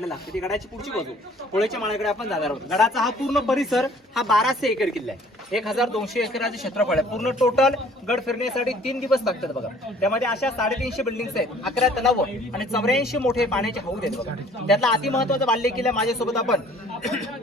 लागते ती गडाची पुढची बाजू पुढच्या माळ्याकडे आपण जाणार आहोत। गडाचा हा पूर्ण परिसर हा 1200 एकर किल्ला आहे। 1200 एकराचे क्षेत्रफळ आहे। पूर्ण टोटल गड फिरण्यासाठी 3 दिवस लागतात बघा। त्यामध्ये अशा 350 बिल्डिंग्स आहेत, 11 तलाव आणि 84 मोठे पाण्याचे हौद आहेत बघा। त्यातला अति महत्त्वाचा बाल्य किल्ला माझ्यासोबत आपण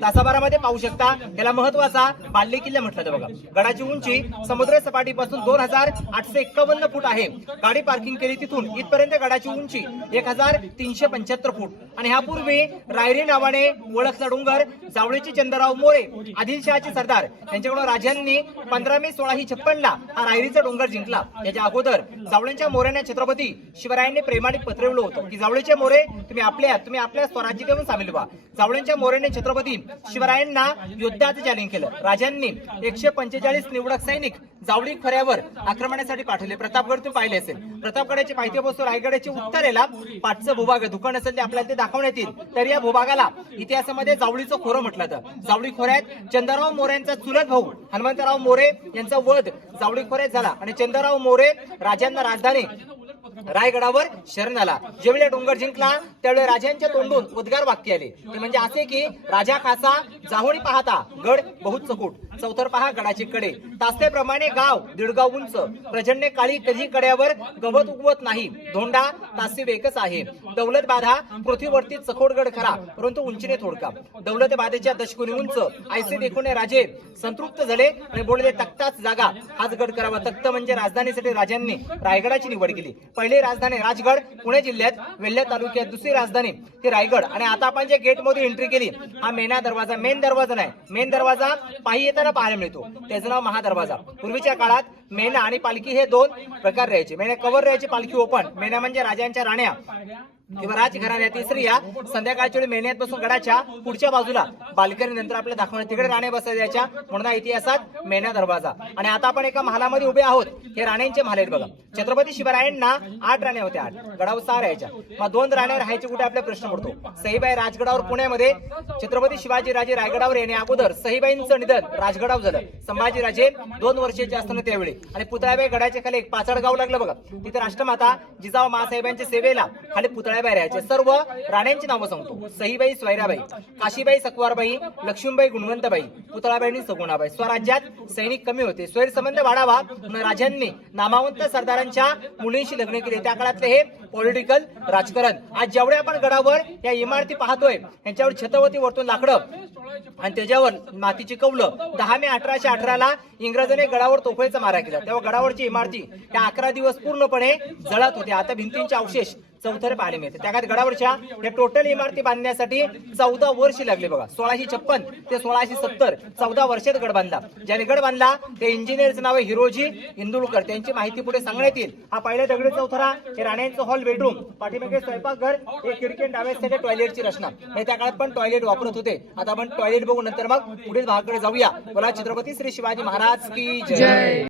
तासाभरामध्ये पाहू शकता। याला महत्त्वाचा बाल्य किल्ला म्हटलं जातं बघा। गडाची उंची समुद्र सपाटीपासून 2851 फूट आहे। गाडी पार्किंग केली तिथून इथपर्यंत गडाची उंची 1375 फूट आणि ह्यापूर्वी रायरी नावाने ओळखला डोंगर जावळीचे चंद्रराव मोरे आदिलशहाचे सरदार यांच्याकडून राजांनी 15 मे 1656 ला हा रायरीचा डोंगर जिंकला। याच्या अगोदर जावळीच्या मोऱ्यांना छत्रपती शिवरायांनी प्रेमाने पत्रवलं होतं की जावळीचे मोरे तुम्ही आपल्या स्वराज्य घेऊन सामील व्हा। जावळीच्या मोऱ्यांनी छत्रपती शिवरायांना युद्धाचं चॅलेंज केलं। राजांनी 145 निवडक सैनिक जावळी खोऱ्यावर आक्रमणासाठी पाठवले। प्रतापगड तुम्ही पाहिले असेल। प्रतापगडाची पायथ्यापासून रायगडाच्या उत्तरेला पाठचं भूभाग दुकान असेल ते आपल्याला ते दाखवण्यात येईल। तर या भूभागाला इतिहासामध्ये जावळीचं खोरं म्हटलं जातं। जावळी खोऱ्यात चंद्रराव मोऱ्यांचा चुलत भाऊ हनुमंतराव मोरे यांचा वध जावळी खोऱ्यात झाला आणि चंद्रराव मोरे राजांना राजधानी रायगडावर शरण आला। ज्यावेळी डोंगर जिंकला त्यावेळी राजांच्या तोंडून उद्गार वाक्य आले ते म्हणजे असे की राजा खासा जाहोणी पाहता गड बहुत चकूट चौथर पहा गडाचे कडे तासल्याप्रमाणे गाव दीडगाव उंच प्रजन्य काळी कधी कड्यावर गवत उगवत नाही धोंडा तासे वेकच आहे। दौलत बाधा पृथ्वीवरती चकोड गड खरा परंतु उंचीने थोडका। दौलत बाधेच्या दशकुनी उंच ऐसे देखून राजे संतृप्त झाले आणि बोलले तख्ताच जागा हाच गड करावा। तख्त म्हणजे राजधानीसाठी राजांनी रायगडाची निवड केली। पहिली राजधानी राजगड पुणे जिल्ह्यात वेल्हा तालुक्यात, दुसरी राजधानी ती रायगड आणि आता आपण जे गेट मध्ये एंट्री केली हा मेना दरवाजा मेन दरवाजा नाही, मेन दरवाजा पायी येताना पाहायला मिळतो त्याचं नाव महादरवाजा। पूर्वीच्या काळात मेना आणि पालखी हे 2 प्रकार राहायचे। मेना कव्हर राहायची, पालखी ओपन। मेना म्हणजे राजांच्या राण्या किंवा राजघराण्यातील स्त्रिया संध्याकाळच्या वेळी मेन्यात बसून गडाच्या पुढच्या बाजूला बाल्कनी नंतर आपल्याला दाखवण्यात तिकडे राण्या बसायच्या म्हणून इतिहासात मेना दरवाजा। आणि आता आपण एका महालामध्ये उभे आहोत। हे राण्यांचे महाल आहेत बघा। छत्रपती शिवरायांना 8 राण्या होत्या, 8 गडावर 6 राहायच्या। मग 2 राण्या राहायचे कुठे आपला प्रश्न पडतो। सईबाई राजगडावर पुण्यामध्ये छत्रपती शिवाजी राजे रायगडावर येण्या अगोदर सईबाईंचं निधन राजगडावर झालं। संभाजी राजे 2 वर्षाचे असताना त्यावेळी आणि पुतळाबाई गडाच्या खाली एक पाचड गाव लागलं बघा। तिथे राष्ट्रमाता जिजाऊ मासाहेबांच्या सेवेला खाली पुतळाबाई राहायचे। सर्व राण्यांची नावं सांगतो। सईबाई स्वैराबाई, काशीबाई सकवारबाई, लक्ष्मीबाई गुणवंतबाई, पुतळाबाई सगुणाबाई। स्वराज्यात सैनिक कमी होते, स्वैरसंबंध वाढावा म्हणून राजांनी नामवंत सरदारांच्या मुलींशी लग्न केले। त्या काळातले हे पॉलिटिकल राजकारण। आज जेवढे आपण गडावर या इमारती पाहतोय यांच्यावर छतवती वरतून लाकडं आणि त्याच्यावर मातीची कौलं 10 मे 1818 ला इंग्रजांनी गडावर तोफेचा मारा केला। तेव्हा गडावरची इमारती त्या 11 दिवस पूर्णपणे जळत होत्या। आता भिंतींचे अवशेष चौथर पाहायला मिळते। त्या काळात गडावरच्या या टोटल इमारती बांधण्यासाठी 14 वर्ष लागले बघा। 1656 ते 1670 14 वर्षात गड बांधला। ज्याने गड बांधला ते इंजिनियरचं नाव आहे हिरोजी इंदुलकर। त्यांची माहिती पुढे सांगण्यात येईल। हा पहिला दगडी चौथरा, हे राण्यांचं हॉल बेडरूम, पाठीमागे स्वयंपाकघर, एक खिडकी, डाव्या साईडला टॉयलेटची रचना। त्या काळात पण टॉयलेट वापरत होते। आता आपण टॉयलेट बघू नंतर मग पुढील भागाकडे जाऊया। बोला छत्रपती श्री शिवाजी महाराज की जय।